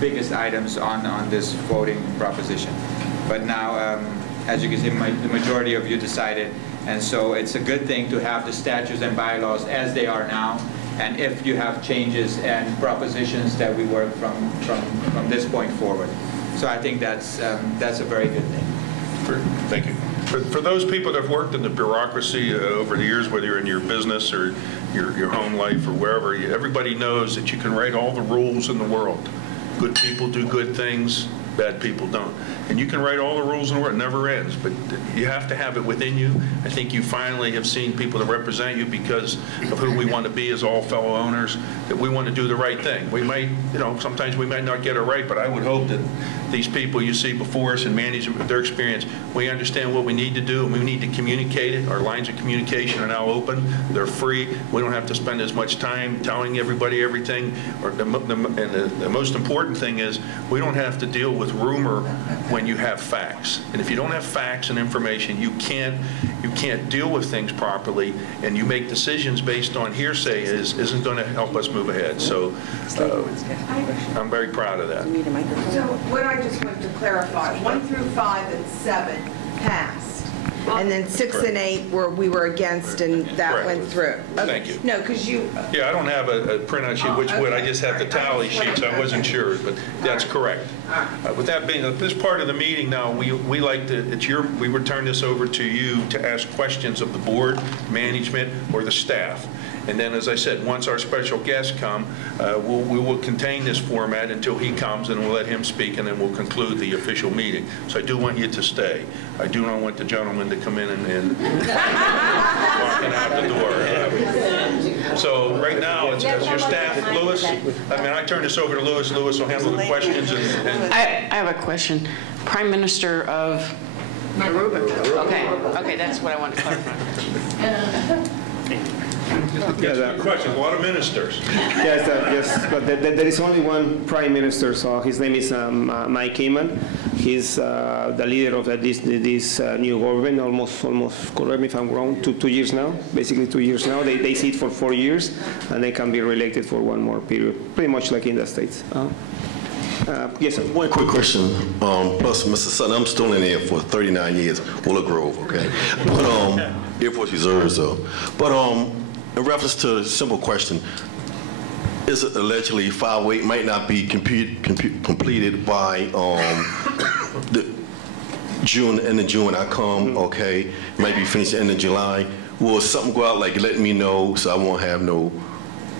biggest items on this voting proposition. But now, as you can see, the majority of you decided, and so it's a good thing to have the statutes and bylaws as they are now. And if you have changes and propositions, that we work from this point forward. So I think that's a very good thing. Thank you. For those people that have worked in the bureaucracy over the years, whether you're in your business or your home life or wherever, everybody knows that you can write all the rules in the world. Good people do good things, bad people don't. And you can write all the rules in the world, it never ends, but you have to have it within you. I think you finally have seen people that represent you because of who we want to be as all fellow owners, that we want to do the right thing. We might, sometimes we might not get it right, but I would hope that these people you see before us in management with their experience, we understand what we need to do and we need to communicate it. Our lines of communication are now open. They're free. We don't have to spend as much time telling everybody everything. And the most important thing is we don't have to deal with rumor when you have facts. And if you don't have facts and information, you can't deal with things properly, and you make decisions based on hearsay isn't going to help us move ahead. So I'm very proud of that. So what I just want to clarify, 1 through 5 and 7 passed, and then 6 and 8 we were against, and that Correct. Went through. Okay. Thank you. No, because you. Yeah, I don't have a printout sheet, which would. I just have the tally sheets. I wasn't sure, but that's correct. With that being, this part of the meeting now, we like to. We return this over to you to ask questions of the board, management, or the staff. And then, as I said, once our special guests come, we will contain this format until he comes, and we'll let him speak, and then we'll conclude the official meeting. So I do want you to stay. I do not want the gentleman to come in and walking out the door. So right now, it's your staff, Louis. I turn this over to Louis. Louis will handle the questions. I have a question. Prime Minister of Aruba. Okay, that's what I want to clarify. Yes, questions. A lot of ministers. Yes, but there is only one prime minister. So his name is Mike Kamen. He's the leader of this new government. Almost. Correct me if I'm wrong. 2 years now. Basically 2 years now. They sit for 4 years, and they can be reelected for one more period. Pretty much like in the States. Yes, sir. One quick question. Plus, Mr. Sutton, I'm still in there for 39 years, Willow Grove, okay? But Air Force Reserves, though. But in reference to a simple question, is it allegedly 508 might not be completed by the June, end of June when I come, okay? It might be finished end of July. Will something go out like letting me know so I won't have no,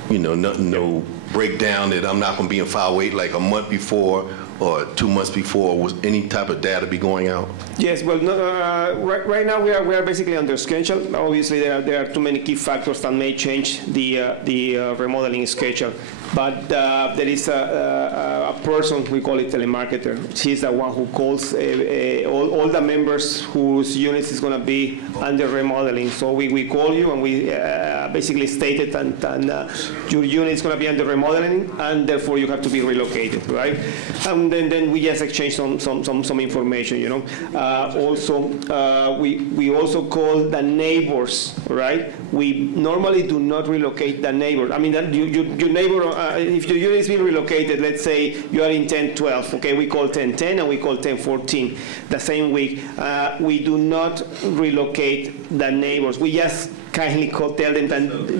no breakdown that I'm not going to be in 508 like a month before or 2 months before? Was any type of data be going out? Yes, well, right now we are basically under schedule. Obviously, there are too many key factors that may change the remodeling schedule. But there is a person, we call it telemarketer. She's the one who calls all the members whose units is going to be under remodeling. So we call you and we basically state it, and your unit is going to be under remodeling, and therefore you have to be relocated, right? And then we just exchange some information, Also, we also call the neighbors, right? We normally do not relocate the neighbor. I mean, your neighbor. If your unit is being relocated, let's say you are in 1012, okay, we call 1010 and we call 1014 the same week. We do not relocate the neighbors. We just kindly tell them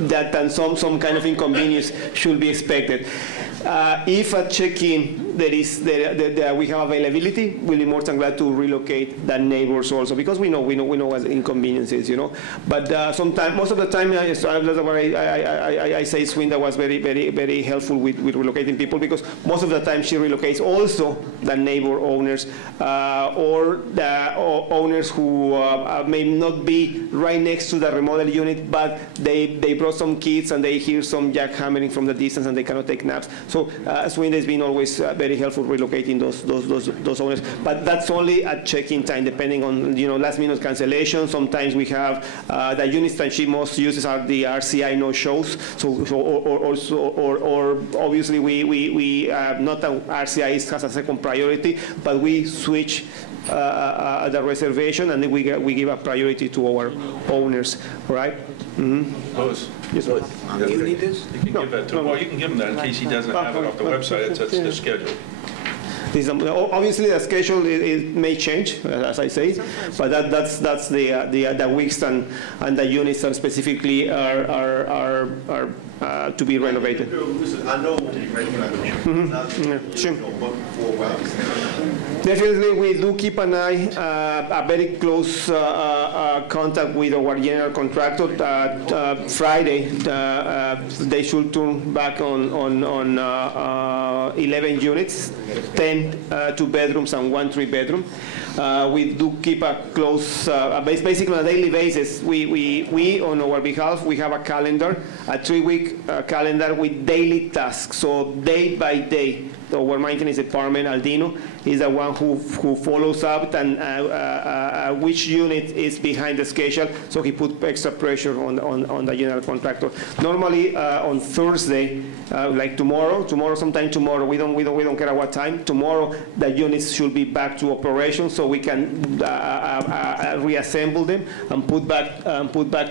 that some kind of inconvenience should be expected. If at check-in we have availability, we'll be more than glad to relocate the neighbors also, because we know what inconvenience is, But sometimes, most of the time, that's why I say Swinda was very, very, very helpful with relocating people, because most of the time she relocates also the neighbor owners or the owners who may not be right next to the remodel unit, but they brought some kids and they hear some jackhammering from the distance and they cannot take naps. So Swinda has been always very helpful relocating those owners. But that's only at check-in time, depending on last-minute cancellation. Sometimes we have the units that she most uses are the RCI no-shows. Or obviously we not that RCI has a second priority, but we switch the reservation, and then we give a priority to our owners, right? Lois? Yes, sir. You need this? You can No, give that to no, him. no. Well, you can give him that in case he doesn't have it off the website. It's the schedule. Obviously, the schedule it may change, as I say, but that's the weeks and the units that specifically are to be renovated. Listen, I know Sure. Definitely, we do keep an eye, a very close contact with our general contractor. Friday, they should turn back on 11 units, 10 two-bedrooms and 1 three-bedroom. We do keep a close, basically on a daily basis, we on our behalf, we have a calendar, a 3-week calendar with daily tasks. So day by day, our maintenance department, Aldino, is the one who follows up and which unit is behind the schedule, so he put extra pressure on the general contractor. Normally on Thursday, like sometime tomorrow, we don't care at what time. Tomorrow the units should be back to operation, so we can reassemble them and put back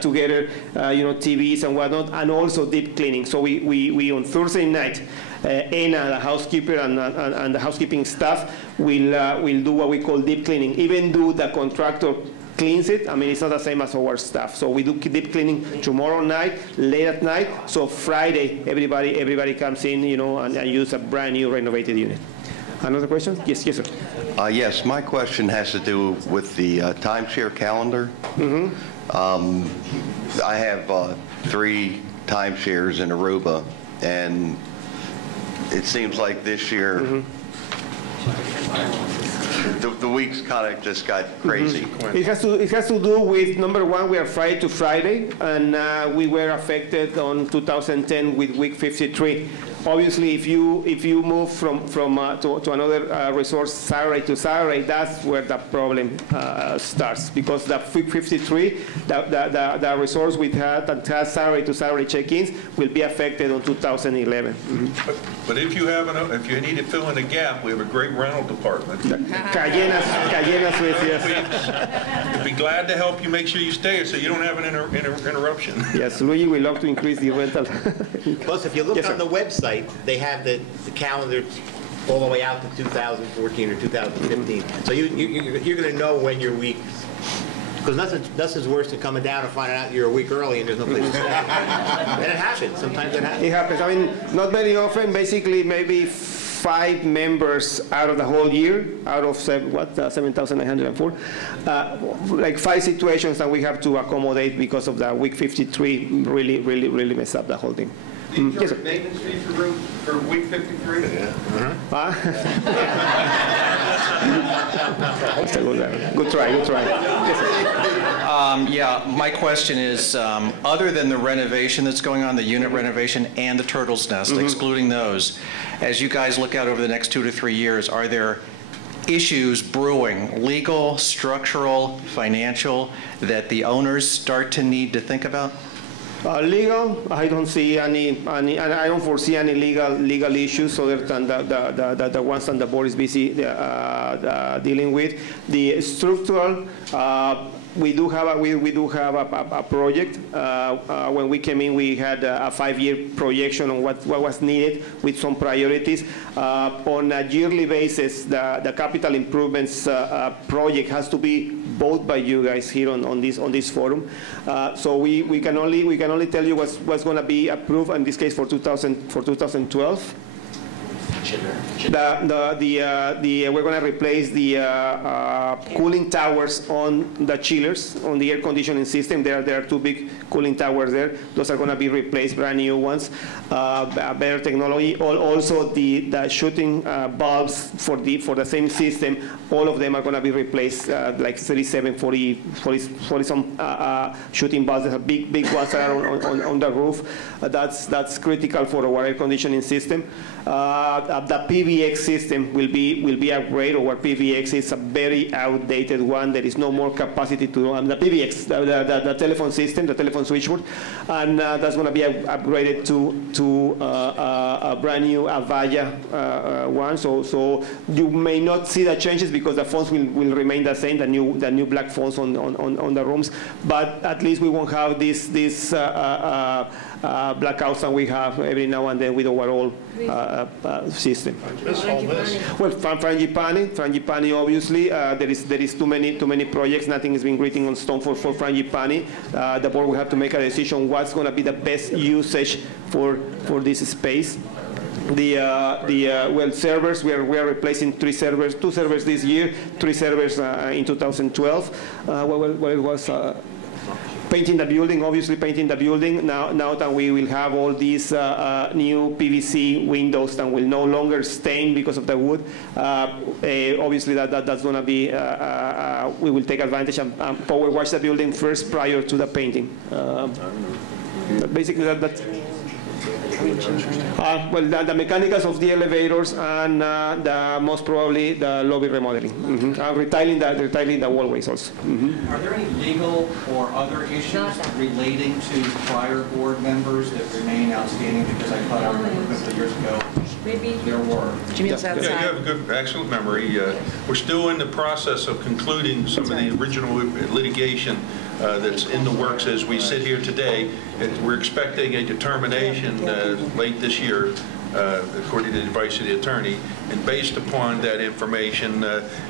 together, TVs and whatnot, and also deep cleaning. So we on Thursday night, Anna, the housekeeper, and the housekeeping staff will do what we call deep cleaning. Even though the contractor cleans it, I mean, it's not the same as our staff. So we do deep cleaning tomorrow night, late at night. So Friday, everybody comes in, and use a brand new renovated unit. Another question? Yes, sir. Yes, my question has to do with the timeshare calendar. I have 3 timeshares in Aruba, and it seems like this year the weeks kind of just got crazy. It has to do with, number one, we are Friday to Friday, and we were affected on 2010 with week 53. Obviously, if you move from to another resource Saturday to Saturday, that's where the problem starts, because the week 53, the resource we had that has Saturday to Saturday check-ins will be affected on 2011. But if you need to fill in a gap, we have a great rental department. Cayenas with, yes. We'd be glad to help you make sure you stay so you don't have an interruption. Yes, Luigi, we love to increase the rental. Plus, if you look Yes, on the website, they have the calendar all the way out to 2014 or 2015. So you're going to know when your week, because nothing's worse than coming down and finding out you're a week early and there's no place to stay. And it happens. Sometimes it happens. It happens. I mean, not very often. Basically, maybe 5 members out of the whole year, out of 7,904, like 5 situations that we have to accommodate because of the week 53 really messed up the whole thing. Yes, sir. Maintenance fee for week 53? Good try. Yes, sir. Yeah, my question is, other than the renovation that's going on, the unit renovation and the Turtle's Nest, excluding those, as you guys look out over the next 2 to 3 years, are there issues brewing, legal, structural, financial, that the owners start to need to think about? Legal, I don't see any, and I don't foresee any legal issues other than the ones that the board is busy dealing with. The structural, we do have a project. When we came in, we had a 5-year projection on what was needed with some priorities. On a yearly basis, the capital improvements project has to be voted by you guys here on this forum. So we can only tell you what's going to be approved in this case for 2012. We're going to replace the cooling towers on the chillers, on the air conditioning system. There are 2 big cooling towers there. Those are going to be replaced, brand new ones. Better technology. Also, the shooting bulbs for the same system, all of them are going to be replaced, like 37, 40 some shooting bulbs. They have big ones that are on the roof. That's critical for our air conditioning system. the PBX system will be upgraded. Our PBX is a very outdated one. There is no more capacity to the PBX, the telephone system, the telephone switchboard, and that's going to be upgraded to a brand new Avaya one. So you may not see the changes because the phones will remain the same, the new black phones on the rooms, but at least we won't have this blackouts that we have every now and then with our old system. Well, Frangipani, obviously, there is too many projects. Nothing has been written on stone for Frangipani. The board will have to make a decision what's going to be the best usage for this space. Well, servers, we are replacing two servers this year, 3 servers in 2012. What it was. Painting the building, obviously painting the building. Now that we will have all these new PVC windows that will no longer stain because of the wood, obviously that's going to be, we will take advantage and power wash the building first prior to the painting. Basically that's... well, the mechanicals of the elevators and most probably the lobby remodeling. Retailing the wallways also. Are there any legal or other issues relating to prior board members that remain outstanding? Because I thought I remember a couple of years ago there were. Jamil's outside. Yeah, you have a good, excellent memory. We're still in the process of concluding some of the original litigation that's in the works as we sit here today. We're expecting a determination late this year, according to the advice of the attorney, and based upon that information,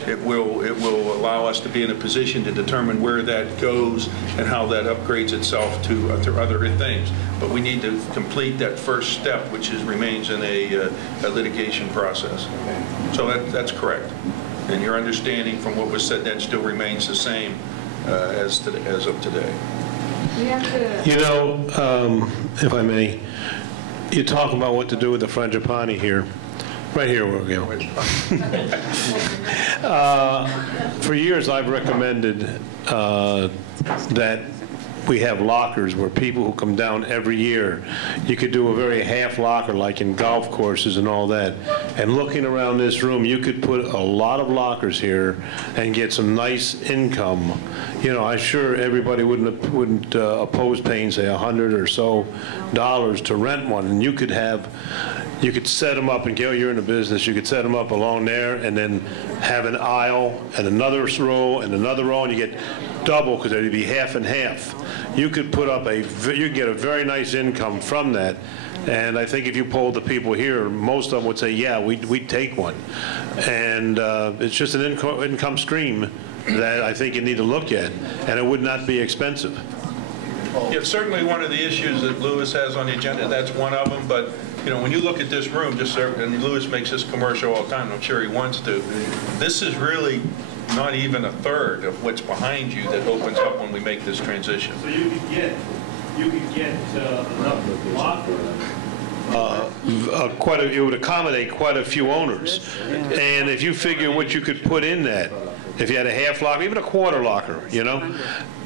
it will allow us to be in a position to determine where that goes and how that upgrades itself to other things. But we need to complete that first step, which remains in a litigation process. So that's correct. And your understanding from what was said then still remains the same as of today. You know, if I may, you talk about what to do with the Frangipani here. Right here we'll go. For years I've recommended that we have lockers where people who come down every year, you could do a very half locker like in golf courses and all that. And looking around this room, you could put a lot of lockers here and get some nice income. You know, I'm sure everybody wouldn't oppose paying, say, $100 or so to rent one. And you could set them up, and Gail, you're in the business, you could set them up along there and then have an aisle and another row and another row, and you get double because it'd be half and half. You could put up you get a very nice income from that. And I think if you polled the people here, most of them would say, yeah, we'd take one. And it's just an income stream that I think you need to look at, and it would not be expensive. Yeah, certainly one of the issues that Lewis has on the agenda, that's one of them, but you know, when you look at this room, and Lewis makes this commercial all the time, I'm sure he wants to, this is really not even a third of what's behind you that opens up when we make this transition. So you could get enough lockers. It would accommodate quite a few owners. And if you figure what you could put in that, if you had a half locker, even a quarter locker, you know,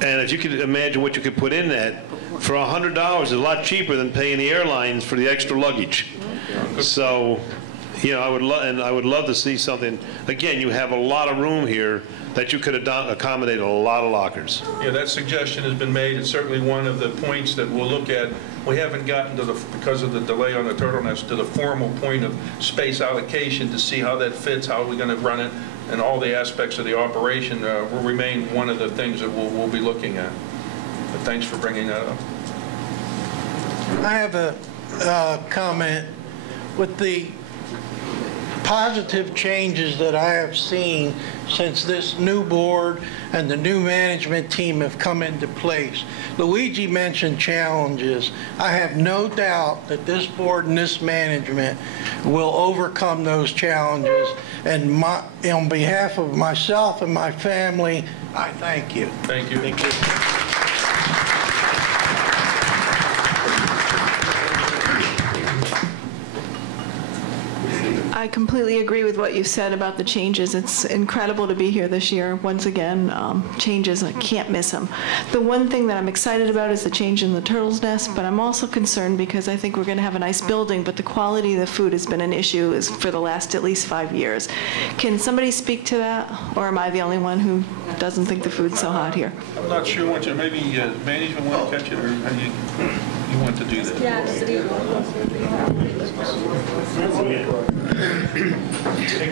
and if you could imagine what you could put in that, for $100 is a lot cheaper than paying the airlines for the extra luggage. So, you know, I would love to see something. Again, you have a lot of room here that you could accommodate a lot of lockers. Yeah, that suggestion has been made. It's certainly one of the points that we'll look at. We haven't gotten to because of the delay on the turtle nest, to the formal point of space allocation to see how that fits, how are we going to run it, and all the aspects of the operation will remain one of the things that we'll be looking at. But thanks for bringing that up. I have a comment. With the positive changes that I have seen since this new board and the new management team have come into place. Luigi mentioned challenges. I have no doubt that this board and this management will overcome those challenges. And on behalf of myself and my family, I thank you. Thank you. Thank you. I completely agree with what you said about the changes. It's incredible to be here this year. Once again, changes, I can't miss them. The one thing that I'm excited about is the change in the turtle's nest, but I'm also concerned because I think we're going to have a nice building, but the quality of the food has been an issue for the last at least 5 years. Can somebody speak to that, or am I the only one who doesn't think the food's so hot here? I'm not sure what you, maybe management want to catch it, or how you want to do that?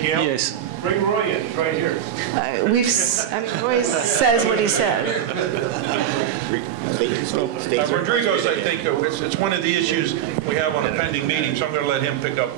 Yes. Bring Roy in, he's right here. Roy says what he said. Rodrigo's, I think, it's one of the issues we have on a pending meeting, so I'm going to let him pick up